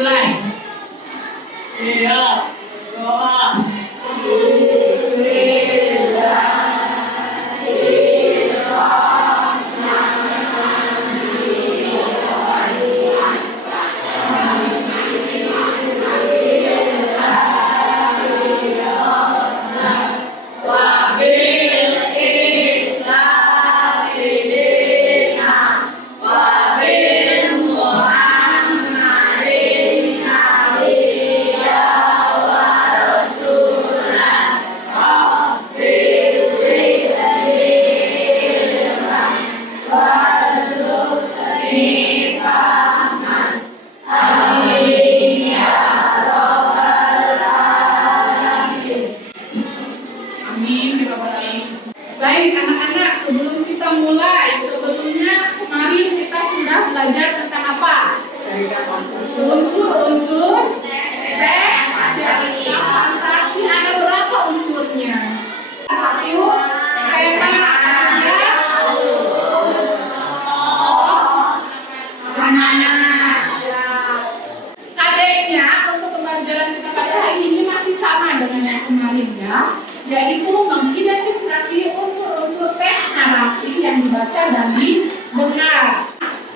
mulai. Iya, doa. Baik anak-anak, sebelum kita mulai, sebelumnya kemarin kita sudah belajar tentang apa? Unsur-unsur teks cerita fantasi. Ada berapa unsurnya? Satu, tema, kadeknya untuk pembelajaran kita pada hari ini masih sama dengan yang kemarin ya, yaitu mengidentifikasi unsur-unsur teks narasi yang dibaca dan didengar.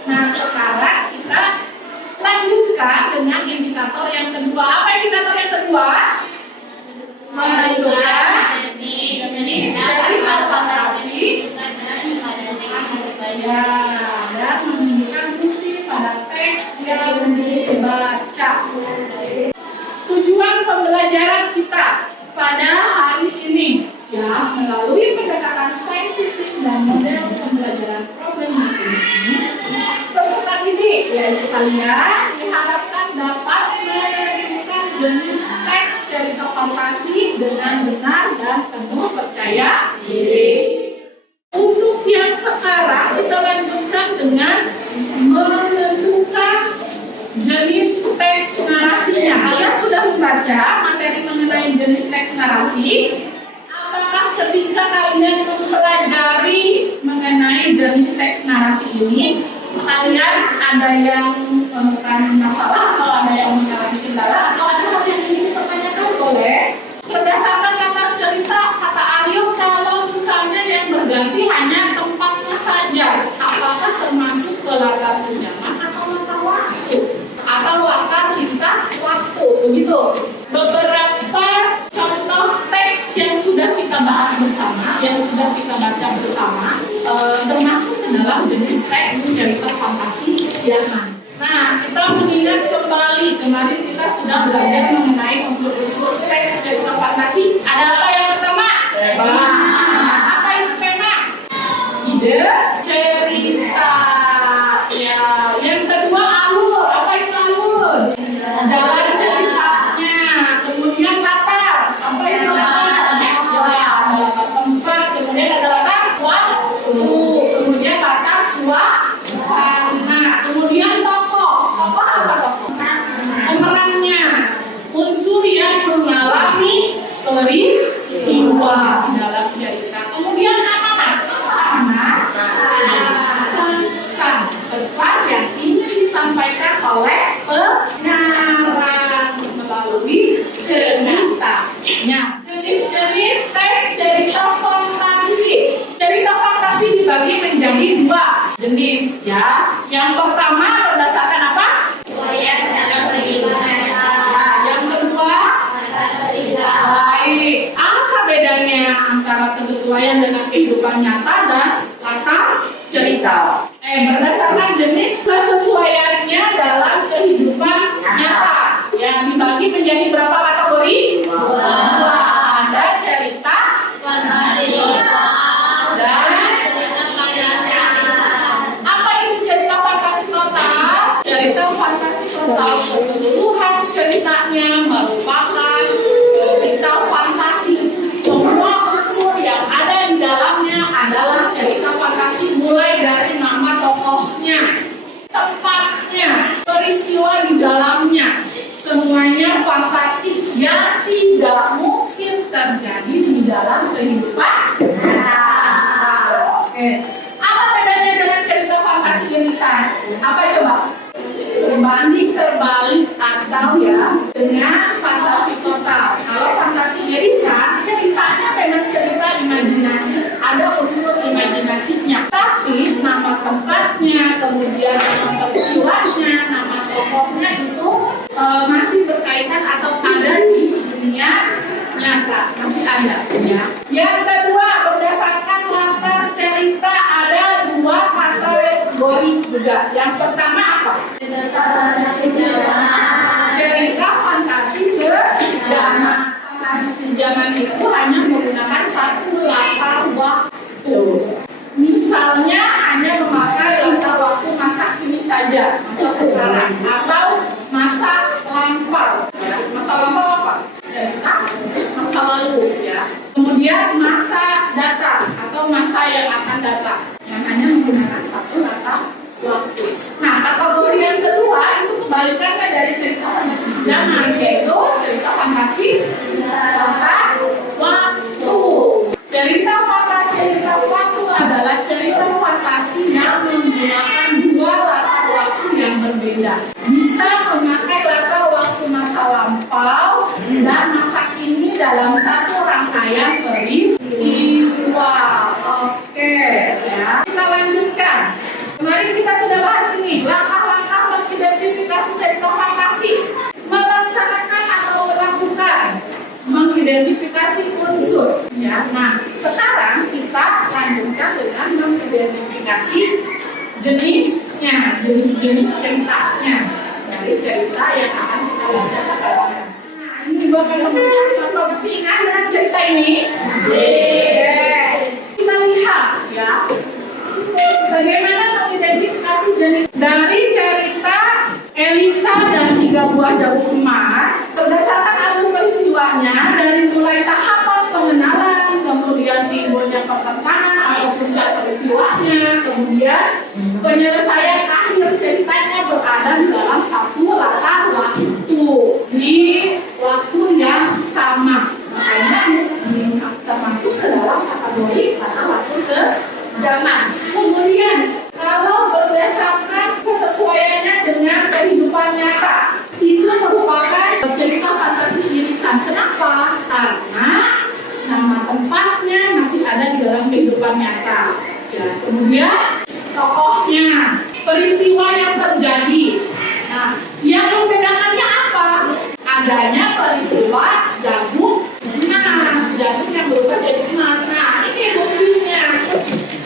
Nah, sekarang kita lanjutkan dengan indikator yang kedua. Apa indikator yang kedua? Menentukan jenis cerita fantasi ya, dan menunjukkan bukti pada teks yang dibaca. Tujuan pembelajaran kita pada hari ini ya, melalui pendekatan saintifik dan model pembelajaran problematik ini, peserta didik yaitu kalian diharapkan dapat menentukan jenis teks cerita fantasi dengan benar dan penuh percaya diri. Untuk yang sekarang kita lanjutkan dengan menentukan jenis teks narasinya. Kalian sudah membaca materi mengenai jenis teks narasi? Apakah ketika kalian mempelajari mengenai jenis teks narasi ini, kalian ada yang menemukan masalah atau ada yang mengalami kendala atau ada hal yang ingin dipertanyakan? Boleh. Berdasarkan latar cerita, kata Aryo, kalau misalnya yang berganti hanya tempatnya saja, apakah termasuk ke latar sejaman atau latar waktu? Atau latar lintas waktu, begitu. Beberapa contoh teks yang sudah kita bahas bersama, yang sudah kita baca bersama, termasuk ke dalam jenis teks cerita fantasi Jerman. Nah, kita mengingat kembali, kemarin kita sudah belajar mengenai unsur-unsur teks cerita fantasi. Ada apa yang pertama? Tema. Apa itu tema? Ide cerita. Ya, yang kedua alur. Apa itu alur? Jalan ceritanya. Kemudian latar. Apa itu latar? Ya, ada latar tempat. Kemudian ada latar waktu. Kemudian latar suasana. Kemudian tokoh. Tokoh apa tokoh? Pemerannya. Unsur yang mengalami peristiwa di dalam cerita. Kemudian apa? Pesan yang ingin disampaikan oleh pengarang melalui ceritanya. Jenis-jenis teks cerita fantasi. Cerita fantasi dibagi menjadi dua jenis ya. Yang pertama berdasarkan apa? Kesesuaian dalam kehidupan nyata. Yang kedua, baik. Apa bedanya antara kesesuaian dengan kehidupan nyata dan latar cerita? Berdasarkan jenis kesesuaiannya dalam kehidupan nyata yang dibagi menjadi berapa kategori? Dua. Ada cerita fantasi dan cerita fantasi. Apa itu cerita fantasi total? Cerita fantasi total keseluruhan ceritanya merupakan cerita fantasi. Semua unsur yang ada di dalamnya adalah cerita fantasi, mulai dari nama tokohnya, tempatnya, peristiwa di dalamnya, semuanya fantasi yang tidak mungkin terjadi di dalam kehidupan. Oke. Apa bedanya dengan cerita fantasi Indonesia? Apa coba? berbanding terbalik atau ya dengan fantasi total. Kalau fantasi irisan, ceritanya memang cerita imajinasi, ada unsur imajinasinya. Tapi nama tempatnya, kemudian nama peristiwanya, nama tokohnya itu masih berkaitan atau ada di dunia nyata, masih ada ya. Yang kedua, berdasarkan latar cerita ada dua kategori juga. Yang pertama apa? Cerita fantasi sejarah. Fantasi sejarah itu hanya menggunakan satu latar waktu. Misalnya hanya memakai latar waktu masa kini saja, masa sekarang, atau masa lampau. Ya. Masa lampau apa? Cerita masa lalu, ya. Kemudian masa datang atau masa yang akan datang, yang hanya menggunakan satu latar waktu. Nah, kategori yang kedua itu kebalikannya dari cerita fantasi sejarah, yaitu cerita fantasi latar waktu. Cerita fantasi waktu adalah cerita fantasi yang menggunakan dua latar waktu yang berbeda. Bisa memakai latar waktu masa lampau dan masa kini dalam satu rangkaian peristiwa. Oke, ya. Kita lanjutkan. Kemarin kita sudah bahas ini, langkah-langkah mengidentifikasi cerita fantasi. Melaksanakan atau melakukan mengidentifikasi unsur. Ya. Nah, sekarang kita lanjutkan dengan mengidentifikasi jenisnya, jenis-jenis ceritanya dari cerita yang akan kita baca sekarang. Nah, ini juga kalau masih ingat dengan cerita ini? Kita lihat ya, bagaimana mengidentifikasi jenis dari cerita Elisa dan 3 buah jagung emas. Berdasarkan alur peristiwanya dari mulai tahapan pengenalan, kemudian timbulnya pertentangan atau puncak peristiwanya, kemudian penyelesaian akhir ceritanya berada di dalam satu latar waktu, di waktu yang sama. Makanya termasuk ke dalam kategori latar waktu sejaman. Kemudian kalau berdasarkan kesesuaiannya dengan kehidupan nyata, itu merupakan cerita fantasi irisan. Kenapa? Karena nama tempatnya masih ada di dalam kehidupan nyata. Ya, kemudian tokohnya, peristiwa yang terjadi. Nah, yang membedakannya apa? Adanya peristiwa jagung emas, jagung yang berubah jadi emas. Nah, ini buktinya,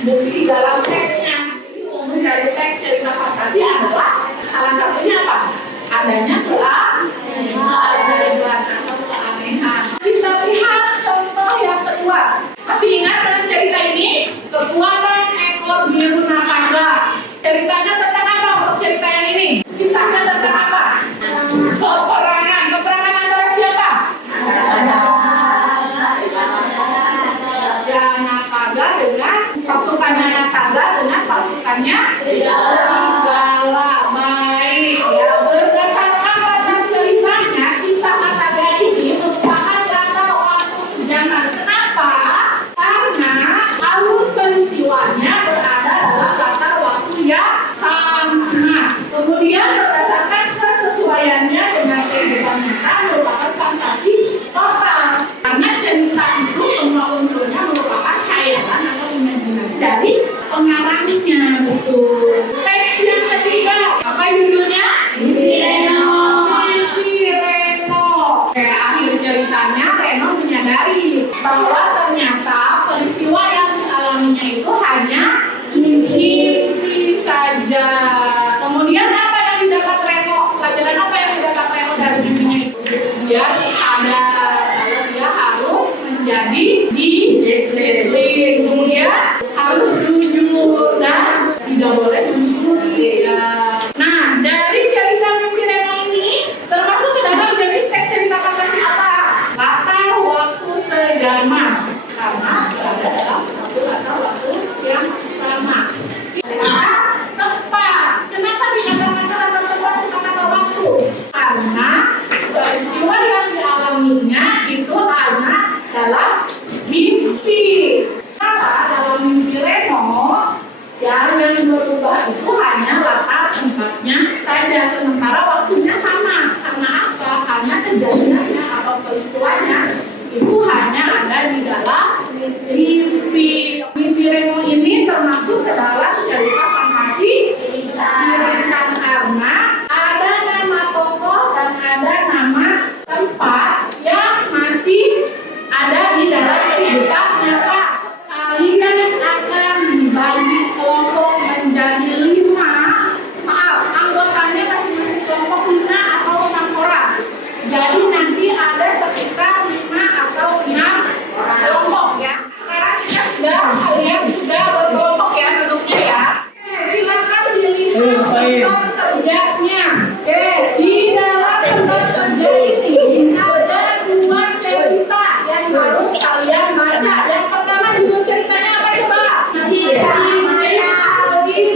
bukti dalam teksnya. Dari teks cerita fantasi adalah salah satunya apa? Adanya keanehan atau keanehan. Kita lihat contoh yang kedua. Masih ingat dengan cerita ini? Kekuatan ekor biru naga. Ceritanya tentang apa untuk cerita yang ini? Kisahnya tentang apa? Peperangan. Peperangan antara siapa? Nataga dengan pasukannya Nataga dengan pasukannya serigala. Baik ya, berdasarkan latar ceritanya, kisah Nataga ini merupakan latar waktu sejaman. Kenapa? Karena alur peristiwanya berada dalam latar waktu yang sama. Kemudian berdasarkan kesesuaiannya dengan kehidupan nyata merupakan fantasi total. Karena cerita itu semua unsurnya merupakan khayalan atau imajinasi dari pengarangnya. Betul. Teks yang ketiga, apa judulnya? Reno. Kayak akhir ceritanya, Reno menyadari bahwa ternyata peristiwa yang dialaminya itu hanya mimpi saja. Kemudian apa yang didapat Reno? Pelajaran apa yang didapat Reno dari mimpinya itu? Dia sadar kalau dia harus menjadi disiplin, kemudian harus jujur dan tidak boleh mencuri. Nah, dari cerita mimpi Reno ini termasuk ke dalam jenis teks cerita fantasi apa? Latar waktu sejaman, karena berada dalam satu latar waktu yang sama. Tempat. Kenapa dikatakan latar tempat bukan latar waktu? Karena peristiwa yang dialaminya itu hanya dalam mimpi. Karena dalam mimpi Reno, ya, yang berubah tempatnya saja, sementara waktunya sama. Karena apa? Karena kejadiannya atau peristiwanya itu hanya ada di dalam mimpi. Mimpi Reno ini termasuk ke dalam cerita fantasi irisan karena ada nama tokoh dan ada nama tempat yang masih ada di dalam kehidupan nyata. Kalian akan dibagi kelompok menjadi 5. Maaf, anggotanya masing-masing kelompok 5 atau 6 orang. Jadi nanti ada sekitar 5 atau 6 kelompok ya. Sekarang kalian sudah berkelompok ya duduknya ya. Silakan dilihat tentang kerjanya. Di dalam tentang kerja ini ada 2 cerita yang harus kalian baca. Yang pertama judul ceritanya apa coba?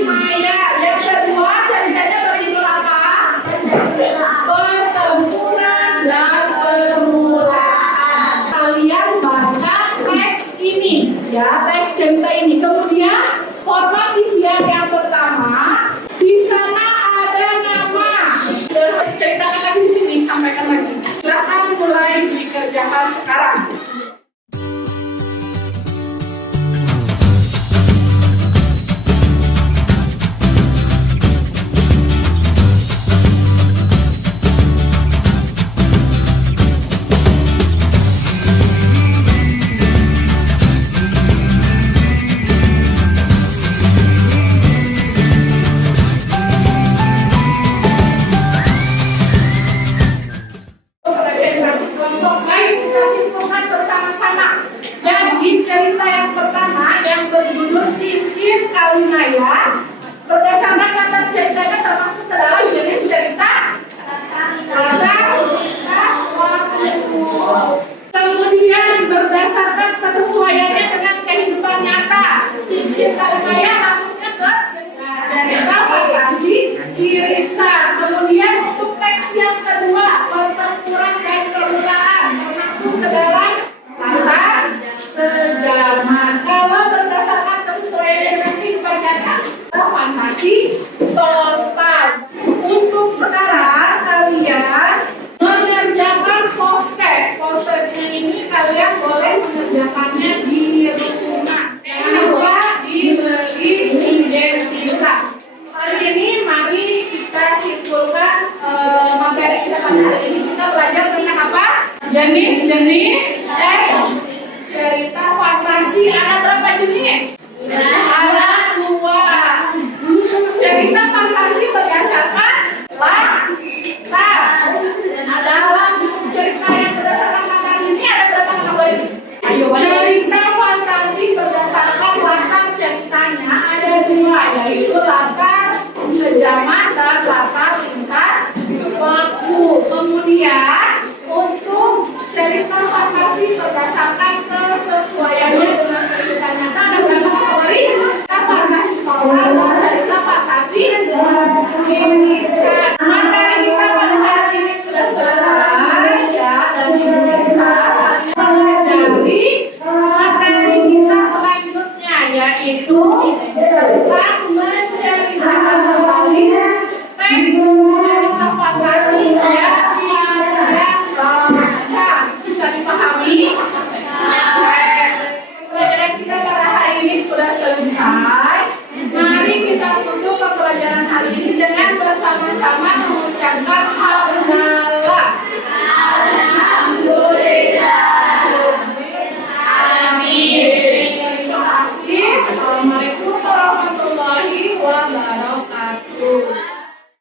Maya. Yang kedua ceritanya berjudul apa? Pertempuran dan permulaan. Kalian baca teks ini ya, teks cerita ini. Kemudian format isian yang pertama, di sana ada nama. Ceritakan lagi di sini, sampaikan lagi. Silakan mulai dikerjakan sekarang. Presentasi kelompok, baik kita simpulkan bersama-sama. Jadi cerita yang pertama yang berjudul Cincin Kalinaya, berdasarkan latar ceritanya termasuk ke dalam jenis cerita latar waktu. Kemudian berdasarkan kesesuaiannya dengan kehidupan nyata, Cincin Kalinaya masuknya ke cerita fantasi irisan. Kemudian untuk teks yang kedua, pertempuran dan permulaan, termasuk ke dalam latar sejarah. Kalau berdasarkan kesesuaian dengan kehidupan nyata, fantasi total. Untuk sekarang kalian mengerjakan post-test. Post-testnya ini kalian boleh mengerjakannya di rumah. Juga diberi identitas. Hari ini mari kita simpulkan materi kita pada hari ini. Kita belajar tentang apa? Jenis-jenis cerita fantasi. Ada berapa jenis? Ada 2. Cerita fantasi berdasarkan latar. Dalam cerita yang berdasarkan latar ini ada berapa kategori? Cerita fantasi berdasarkan latar ceritanya ada 2, yaitu latar sejaman dan latar lintas waktu. Kemudian untuk cerita fantasi berdasarkan kesesuaiannya dengan kehidupan nyata ada berapa kategori? Cerita fantasi total dan cerita fantasi irisan.